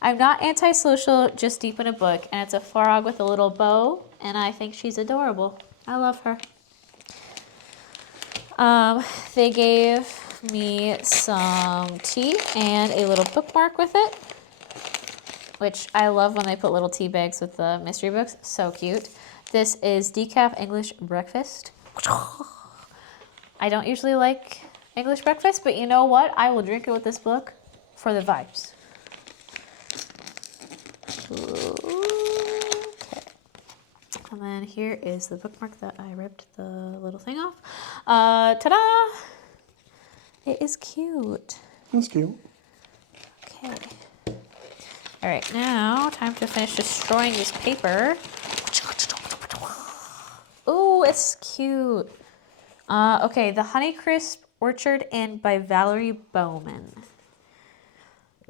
I'm not antisocial, just deep in a book, and it's a frog with a little bow, and I think she's adorable. I love her. They gave me some tea and a little bookmark with it, which I love when they put little tea bags with the mystery books. So cute. This is decaf English breakfast. I don't usually like English breakfast, but you know what? I will drink it with this book for the vibes. Okay. And then here is the bookmark that I ripped the little thing off. Ta-da! It is cute. That's cute. Okay. All right, now time to finish destroying this paper. Ooh, it's cute. Okay, The Honeycrisp Orchard Inn by Valerie Bowman.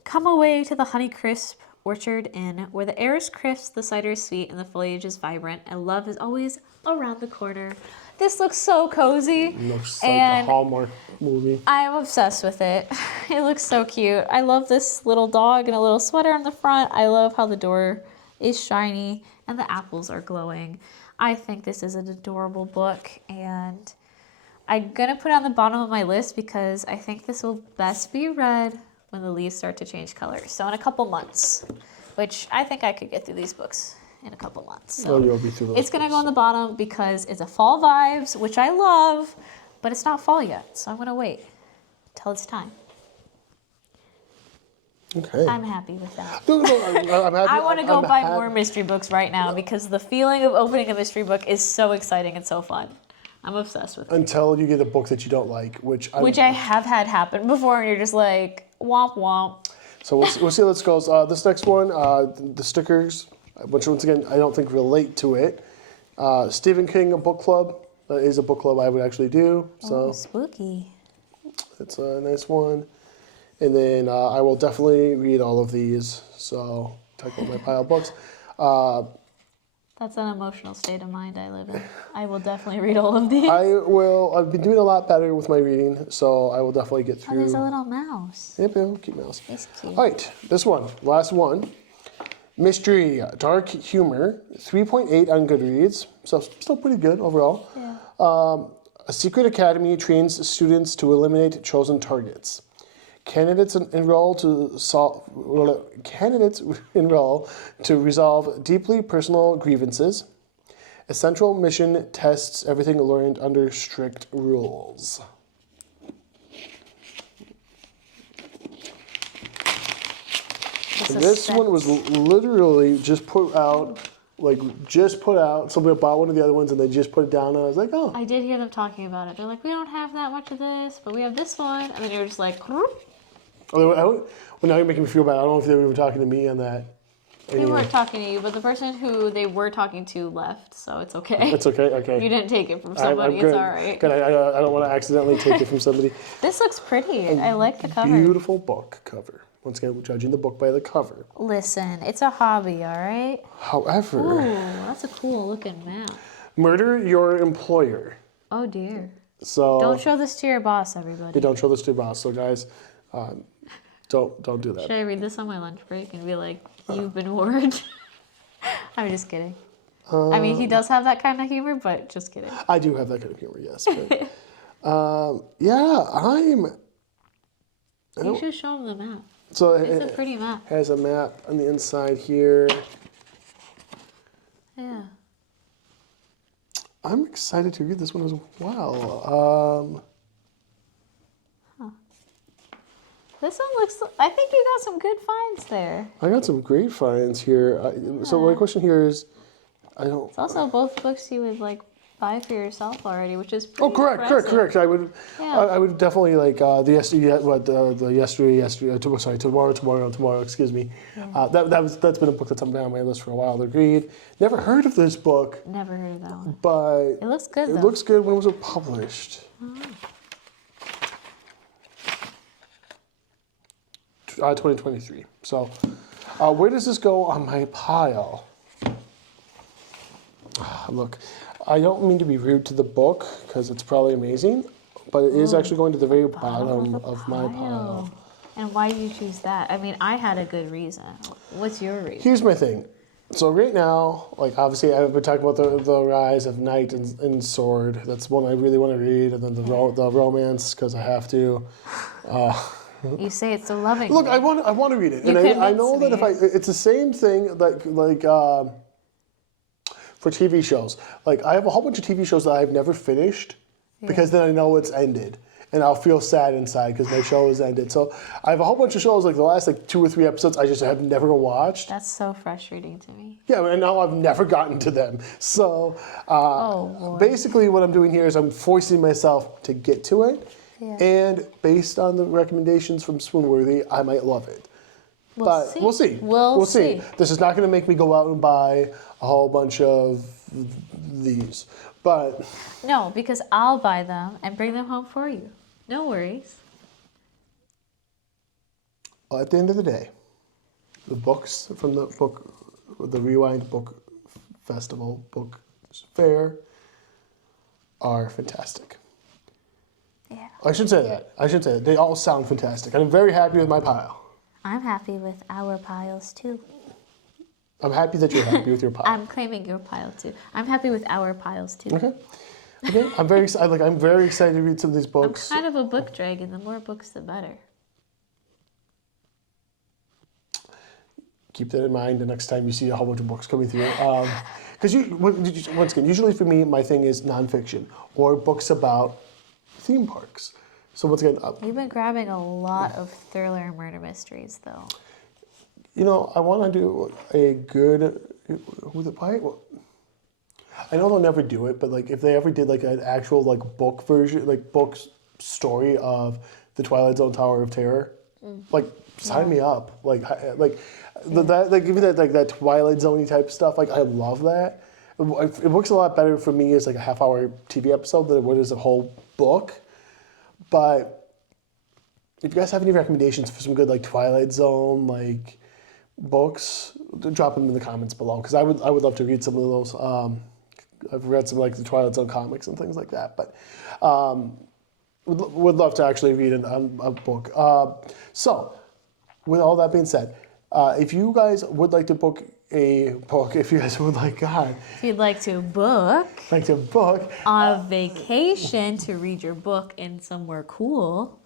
Come away to the Honeycrisp Orchard Inn, where the air is crisp, the cider is sweet, and the foliage is vibrant, and love is always around the corner. This looks so cozy. Looks like a Hallmark movie. I'm obsessed with it. It looks so cute. I love this little dog and a little sweater on the front. I love how the door is shiny and the apples are glowing. I think this is an adorable book, and I'm gonna put it on the bottom of my list because I think this will best be read when the leaves start to change colors. So in a couple months, which I think I could get through these books in a couple months. So you'll be through those it's gonna go on the bottom because it's a fall vibes, which I love, but it's not fall yet. So I'm gonna wait till it's time. Okay. I'm happy with that. No, I'm happy. I want to go I'm buy happy. more mystery books right now because the feeling of opening a mystery book is so exciting and so fun. I'm obsessed with it. Until you get a book that you don't like, which I have had happen before, and you're just like, womp womp. So we'll see how this goes. This next one, the stickers, which once again I don't think relate to it. Stephen King, a book club, is a book club I would actually do. So Oh, spooky. it's a nice one. And then I will definitely read all of these. So talk about my pile of books. That's an emotional state of mind I live in. I will definitely read all of these. I've been doing a lot better with my reading, so I will definitely get through. Oh, there's a little mouse. Yep, cute mouse. It's cute. All right, this one, last one. Mystery, dark humor, 3.8 on Goodreads, so still pretty good overall. Yeah. A secret academy trains students to eliminate chosen targets. Candidates enroll to resolve deeply personal grievances. A central mission tests everything learned under strict rules. This one was literally just put out. Somebody bought one of the other ones and they just put it down, and I was like, oh. I did hear them talking about it. They're like, we don't have that much of this, but we have this one. And then you're just like, "Croop." Well, now you're making me feel bad. I don't know if they were even talking to me on that. They weren't talking to you, but the person who they were talking to left, so it's okay. It's okay, okay. You didn't take it from somebody, I'm good. it's all right. Good. I don't want to accidentally take it from somebody. This looks pretty. I like the cover. Beautiful book cover. Once again, we're judging the book by the cover. Listen, it's a hobby, all right? However, Ooh, that's a cool looking map. murder your employer. Oh dear. So Don't show this to your boss, everybody. You don't show this to your boss. So guys, don't do that. Should I read this on my lunch break and be like, you've been warned? I'm just kidding. I mean, he does have that kind of humor, but just kidding. I do have that kind of humor, yes. But, yeah, You should show him the map. So It's a pretty map. Has a map on the inside here. Yeah. I'm excited to read this one as well. This one looks, I think you got some good finds there. I got some great finds here. So my question here is, It's also both books you would like buy for yourself already, which is pretty Oh, correct. I would, Yeah. I would definitely like tomorrow. Excuse me. Yeah. That's been a book that's been on my list for a while to read. Never heard of this book, Never heard of that one. but It looks good it though. looks good. When was it published? 2023. So, where does this go on my pile? Look, I don't mean to be rude to the book because it's probably amazing, but it is actually going to the very bottom of my pile. And why did you choose that? I mean, I had a good reason. What's your reason? Here's my thing. So right now, like obviously I've been talking about the rise of Knight and Sword. That's one I really want to read, and then the romance because I have to. You say it so lovingly. Look, I want to read it, You and I know convinced that if it's the same thing like for TV shows. Like I have a whole bunch of TV shows that I've never finished because then I know it's ended, and I'll feel sad inside because my show is ended. So I have a whole bunch of shows like the last 2 or 3 episodes I just have never watched. That's so frustrating to me. Yeah, and now I've never gotten to them. So basically what I'm doing here is I'm forcing myself to get to it. Yeah. And based on the recommendations from Swoonworthy, I might love it. We'll see. We'll see. This is not going to make me go out and buy a whole bunch of these. But No, because I'll buy them and bring them home for you. No worries. at the end of the day, the books from the Rewind Book Festival, Book Fair, are fantastic. Yeah. I should say that. They all sound fantastic. And I'm very happy with my pile. I'm happy with our piles too. I'm happy that you're happy with your pile. I'm claiming your pile too. I'm happy with our piles too. Okay. I'm very excited. I'm very excited to read some of these I'm books. kind of a book dragon. The more books, the better. Keep that in mind the next time you see a whole bunch of books coming through. Because once again, usually for me, my thing is nonfiction or books about theme parks. So once again, You've been grabbing a lot of thriller and murder mysteries, though. you know, I want to do a good. I know they'll never do it, but like if they ever did like an actual like book version, like book story of the Twilight Zone Tower of Terror, like sign me up. Like give me that Twilight Zone type stuff. Like I love that. It works a lot better for me as like a half-hour TV episode than it would as a whole book. But if you guys have any recommendations for some good like Twilight Zone like books, drop them in the comments below because I would love to read some of those. I've read some like the Twilight Zone comics and things like that, but would love to actually read a book. So, with all that being said, if you guys would like to book a book, if you guys would like, God, If you'd like to book a vacation to read your book in somewhere cool,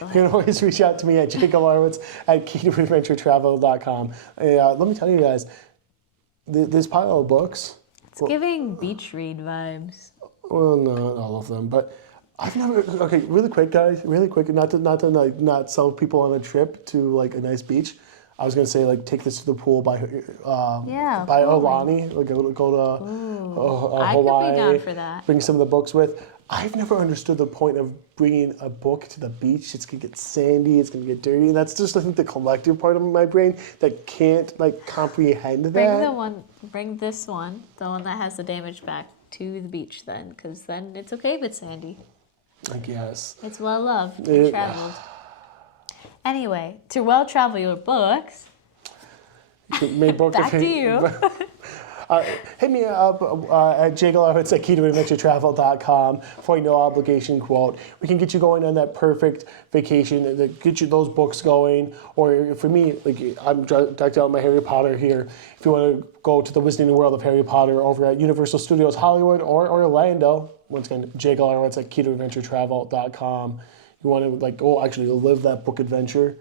you can always reach out to me at jgalarowicz at keytoadventuretravel.com. Let me tell you guys, this pile of books. it's giving beach read vibes. Well, not all of them, but I've never. Okay, really quick, guys. Really quick. Not to like not sell people on a trip to like a nice beach. I was gonna say like take this to the pool by pool Olani. Like go to I Hawaii. could be down for that. Bring some of the books with. I've never understood the point of bringing a book to the beach. It's gonna get sandy, it's gonna get dirty, and that's just, I think, the collective part of my brain that can't like comprehend that. Bring this one, the one that has the damage back, to the beach then, because then it's okay if it's sandy. I guess. It's well loved and traveled. Anyway, to well travel your books. Back to you. Hit me up at jgalarowicz at keytoadventuretravel.com for a no obligation quote. We can get you going on that perfect vacation that get you those books going. Or for me, like I'm decked out in my Harry Potter here. If you want to go to the Wizarding World of Harry Potter over at Universal Studios Hollywood or Orlando, once again, jgalarowicz at keytoadventuretravel.com. You want to actually live that book adventure,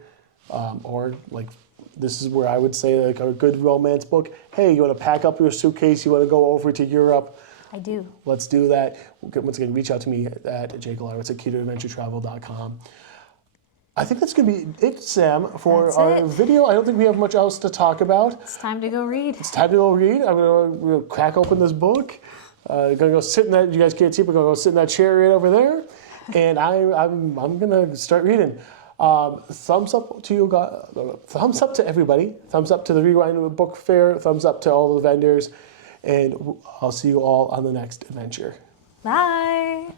or like. This is where I would say like a good romance book. Hey, you want to pack up your suitcase? You want to go over to Europe? I do. Let's do that. Once again, reach out to me at jgalarowicz at keytoadventuretravel.com. I think that's going to be it, Sam, for our video. I don't think we have much else to talk about. It's time to go read. It's time to go read. I'm going to crack open this book. Going to go sit in that. You guys can't see, but I'm going to go sit in that chair right over there, and I'm going to start reading. Thumbs up to you guys. Thumbs up to everybody. Thumbs up to the Rewind Book Fair. Thumbs up to all the vendors. And I'll see you all on the next adventure. Bye.